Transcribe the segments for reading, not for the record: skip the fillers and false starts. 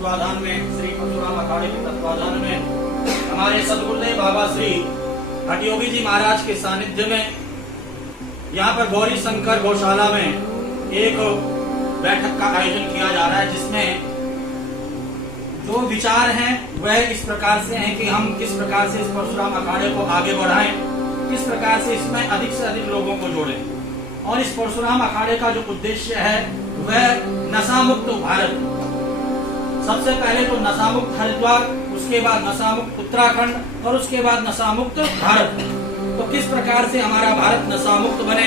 तत्वाधान में, श्री परशुराम अखाड़े के तत्वाधान में हमारे सदगुरुदेव बाबा श्री हठयोगी जी महाराज के सानिध्य में यहाँ पर गौरी शंकर गौशाला में एक बैठक का आयोजन किया जा रहा है, जिसमें जो विचार हैं वह इस प्रकार से हैं कि हम किस प्रकार से इस परशुराम अखाड़े को आगे बढ़ाएं, किस प्रकार से इसमें अधिक से अधिक लोगों को जोड़ें। और इस परशुराम अखाड़े का जो उद्देश्य है वह नशा मुक्त भारत, सबसे पहले तो नशा मुक्त हरिद्वार, उसके बाद नशा मुक्त उत्तराखंड और उसके बाद नशा मुक्त भारत। तो किस प्रकार से हमारा भारत नशा मुक्त बने,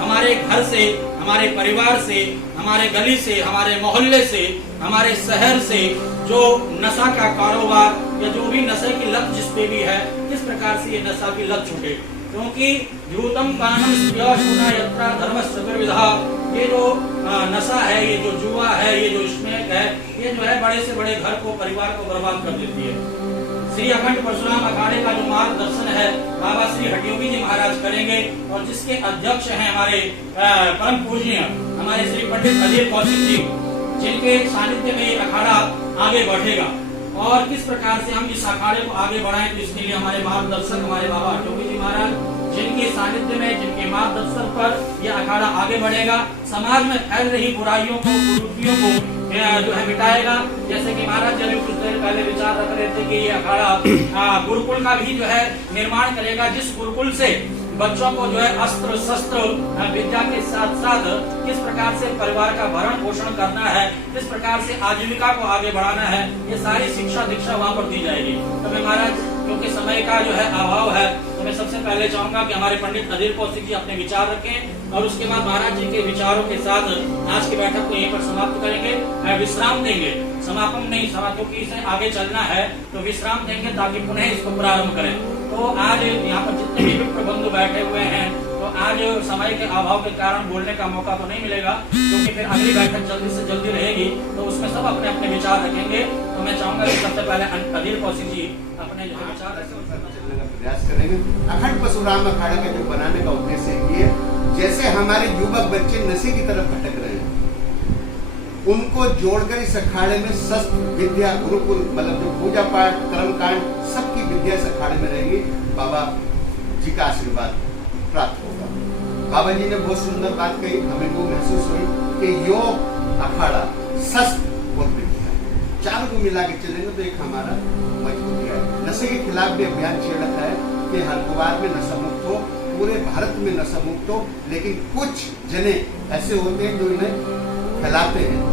हमारे घर से, हमारे परिवार से, हमारे गली से, हमारे मोहल्ले से, हमारे शहर से जो नशा का कारोबार या जो भी नशे की लत जिस पे भी है, किस प्रकार से ये नशा की लत छूटे। क्योंकि यूतम कानम स्त्रिया यत्रा धर्मस्य चतुर्विधा, ये जो नशा है, ये जो जुआ है, ये जो स्मैक है, ये जो है बड़े से बड़े घर को, परिवार को बर्बाद कर देती है। श्री अखंड परशुराम अखाड़े का जो मार्गदर्शन है बाबा श्री हठयोगी जी महाराज करेंगे, और जिसके अध्यक्ष हैं हमारे परम पूज्य हमारे श्री पंडित अधीर कौशिक जी, जिनके सानिध्य में ये अखाड़ा आगे बढ़ेगा। और किस प्रकार से हम इस अखाड़े को आगे बढ़ाएं, तो इसके लिए हमारे मार्गदर्शक हमारे बाबा हठयोगी जी महाराज, जिनके सानिध्य में, जिनके मार्गदर्शन पर यह अखाड़ा आगे बढ़ेगा, समाज में फैल रही बुराइयों को, कुरीतियों को जो है मिटाएगा। जैसे कि महाराज जब कुछ देर पहले विचार रख रहे थे कि ये अखाड़ा गुरुकुल का भी जो है निर्माण करेगा, जिस गुरुकुल से बच्चों को जो है अस्त्र शस्त्र विद्या के साथ साथ किस प्रकार से परिवार का भरण पोषण करना है, किस प्रकार से आजीविका को आगे बढ़ाना है, ये सारी शिक्षा दीक्षा वहाँ पर दी जाएगी। तो मैं महाराज, क्योंकि समय का जो है अभाव है, तो मैं सबसे पहले चाहूंगा कि हमारे पंडित अधीर कौशिक जी अपने विचार रखें, और उसके बाद महाराज जी के विचारों के साथ आज की बैठक को यहीं पर समाप्त करेंगे। विश्राम देंगे, समापन नहीं, क्योंकि इसे आगे चलना है तो विश्राम देंगे ताकि पुनः इसको प्रारंभ करें। तो आज यहाँ पर जितने भी विप्र बंधु बैठे हुए हैं, तो आज समय के अभाव के कारण बोलने का मौका तो नहीं मिलेगा, क्योंकि फिर अगली बैठक जल्दी से जल्दी रहेगी, तो उसमें सब अपने अपने विचार रखेंगे। तो मैं चाहूंगा कि सबसे पहले अधीर कौशिक जी अपने जो विचार प्रयास करेंगे। अखंड परशुराम अखाड़ा का जो बनाने का उद्देश्य ये, जैसे हमारे युवक बच्चे नशे की तरफ भटक रहे हैं, उनको जोड़कर इस अखाड़े में शस्त्र विद्या गुरुकुल, मतलब जो पूजा पाठ कर्मकांड सबकी विद्या इस अखाड़े में रहेगी। बाबा जी का आशीर्वाद प्राप्त होगा। बाबा जी ने बहुत सुंदर बात कही, हमें वो महसूस हुई कि योग, अखाड़ा, शस्त्र और विद्या, चारों को मिला के चलेंगे तो एक हमारा मजबूती है। नशे के खिलाफ भी अभियान छेड़ रखा है कि हरिद्वार में नशा मुक्त हो, पूरे भारत में नशा मुक्त हो, लेकिन कुछ जने ऐसे होते हैं जो इन्हें फैलाते हैं।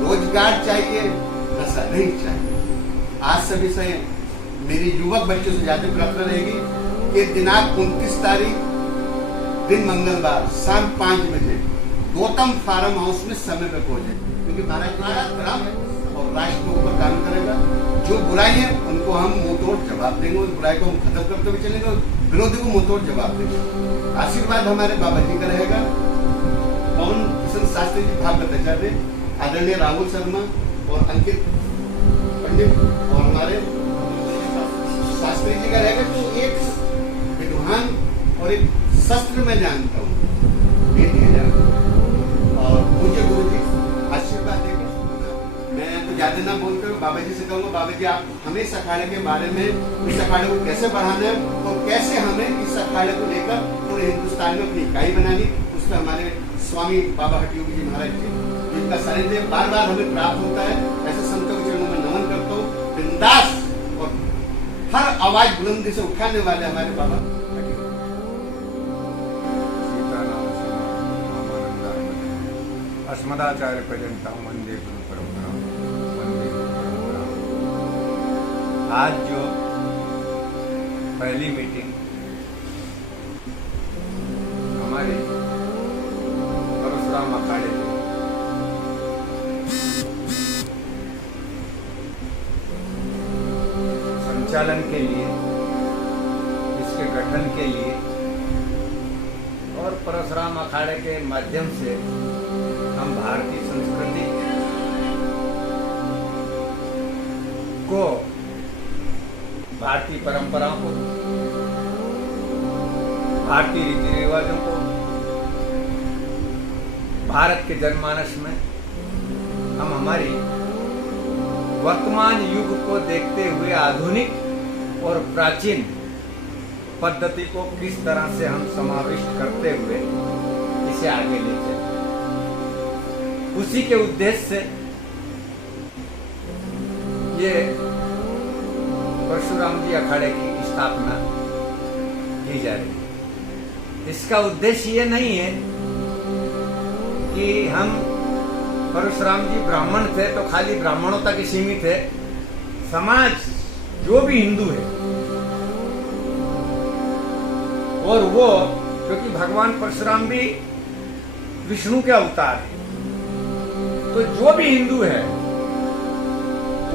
रोजगार चाहिए, नशा नहीं चाहिए। आज से विषय मेरी युवक बच्चों से ज्यादा प्रार्थना रहेगी कि दिनांक 29 तारीख दिन मंगलवार शाम 5 बजे गौतम फार्म हाउस में समय पे पहुंचे, क्योंकि महाराज ग्राम और राष्ट्र के ऊपर काम करेगा। जो बुराई है उनको हम मुंहतोड़ जवाब देंगे, उस बुराई को हम खत्म करते हुए चलेंगे, विरोधी को मुंहतोड़ जवाब देंगे। आशीर्वाद हमारे बाबा जी का रहेगा। पवन किशन शास्त्री जी भागवत आचार्य, आदरणीय राहुल शर्मा और अंकित पंडित और हमारे शास्त्री जी का रहेगा। तो एक विद्वान और एक शस्त्र में जानता हूँ, और मुझे गुरु जी आशीर्वाद देंगे। मैं तो ज्यादा ना बोलते हुए बाबा जी से कहूँगा, बाबा जी आप हमें इस अखाड़े के बारे में, इस अखाड़े को कैसे बढ़ाना है और कैसे हमें इस अखाड़े को लेकर पूरे हिंदुस्तान में अपनी इकाई बनानी, उसमें हमारे स्वामी बाबा हठयोगी जी महाराज जी, जिनका सानिध्य बार बार हमें प्राप्त होता है, ऐसे संतों के चरणों में नमन करता हूँ। बिंदास और हर आवाज बुलंदी से उठाने वाले हमारे बाबा अस्मदाचार्य पर्यंत वंदे गुरु परंपरा, वंदे गुरु परंपरा। आज जो पहली मीटिंग हमारे परशुराम अखाड़े में संचालन के लिए, इसके गठन के लिए और परशुराम अखाड़े के माध्यम से हम भारतीय संस्कृति को, भारतीय परंपराओं को, भारतीय रीति रिवाजों को भारत के जनमानस में हम हमारी वर्तमान युग को देखते हुए आधुनिक और प्राचीन पद्धति को किस तरह से हम समाविष्ट करते हुए इसे आगे ले चले, उसी के उद्देश्य से ये परशुराम जी अखाड़े की स्थापना की जा रही है। इसका उद्देश्य ये नहीं है कि हम परशुराम जी ब्राह्मण थे तो खाली ब्राह्मणों तक ही सीमित है। समाज जो भी हिंदू है, और वो क्योंकि भगवान परशुराम भी विष्णु के अवतार है, तो जो भी हिंदू है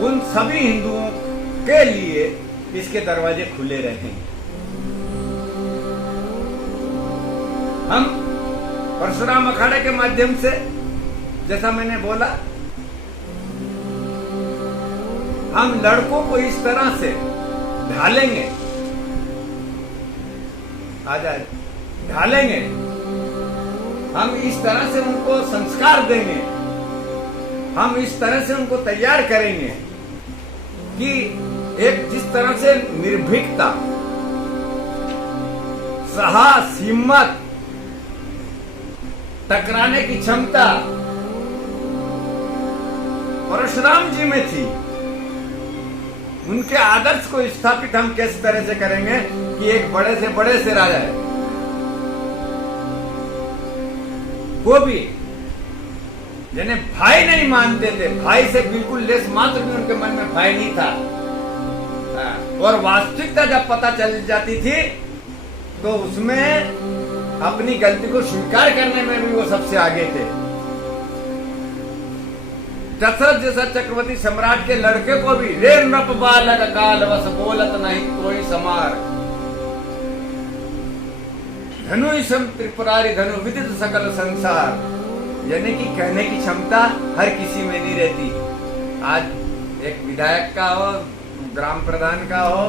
उन सभी हिंदुओं के लिए इसके दरवाजे खुले रहेंगे। हम परशुराम अखाड़े के माध्यम से, जैसा मैंने बोला, हम लड़कों को इस तरह से ढालेंगे, ढालेंगे, हम इस तरह से उनको संस्कार देंगे, हम इस तरह से उनको तैयार करेंगे कि एक जिस तरह से निर्भीकता, साहस, हिम्मत, टकराने की क्षमता परशुराम जी में थी, उनके आदर्श को स्थापित हम किस तरह से करेंगे कि एक बड़े से राजा है, वो भी जिन्हें भाई नहीं मानते थे, भाई से बिल्कुल लेस मात्र भी उनके मन में भाई नहीं था, और वास्तविकता जब पता चल जाती थी तो उसमें अपनी गलती को स्वीकार करने में भी वो सबसे आगे थे। दशरथ जैसा चक्रवर्ती सम्राट के लड़के को भी रे नृप बालक काल वस बोलत नहीं कोई समार, धनु सम त्रिपुरारी धनु विदित सकल संसार, यानी कि कहने की क्षमता हर किसी में नहीं रहती। आज एक विधायक का हो, ग्राम प्रधान का हो,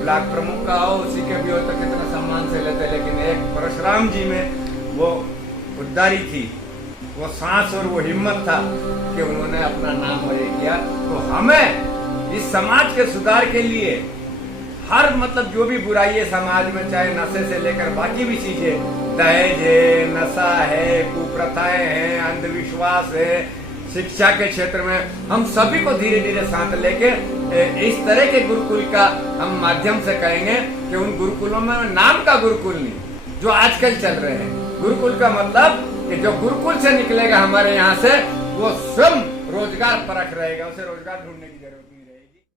ब्लॉक प्रमुख का हो, उसी के भी हो तो कितना सम्मान से लेते, लेकिन एक परशुराम जी में वो खुददारी थी, वो सांस और वो हिम्मत था कि उन्होंने अपना नाम और ये किया। तो हमें इस समाज के सुधार के लिए हर मतलब जो भी बुराई है समाज में, चाहे नशे से लेकर बाकी भी चीजें, दहेज है, नशा है, कुप्रथाएं हैं, अंधविश्वास है, शिक्षा के क्षेत्र में, हम सभी को धीरे धीरे साथ लेके इस तरह के गुरुकुल का हम माध्यम से कहेंगे कि उन गुरुकुलों में नाम का गुरुकुल नहीं जो आजकल चल रहे हैं। गुरुकुल का मतलब कि जो गुरुकुल से निकलेगा हमारे यहाँ से वो स्वयं रोजगार परख रहेगा, उसे रोजगार ढूंढने की जरूरत नहीं।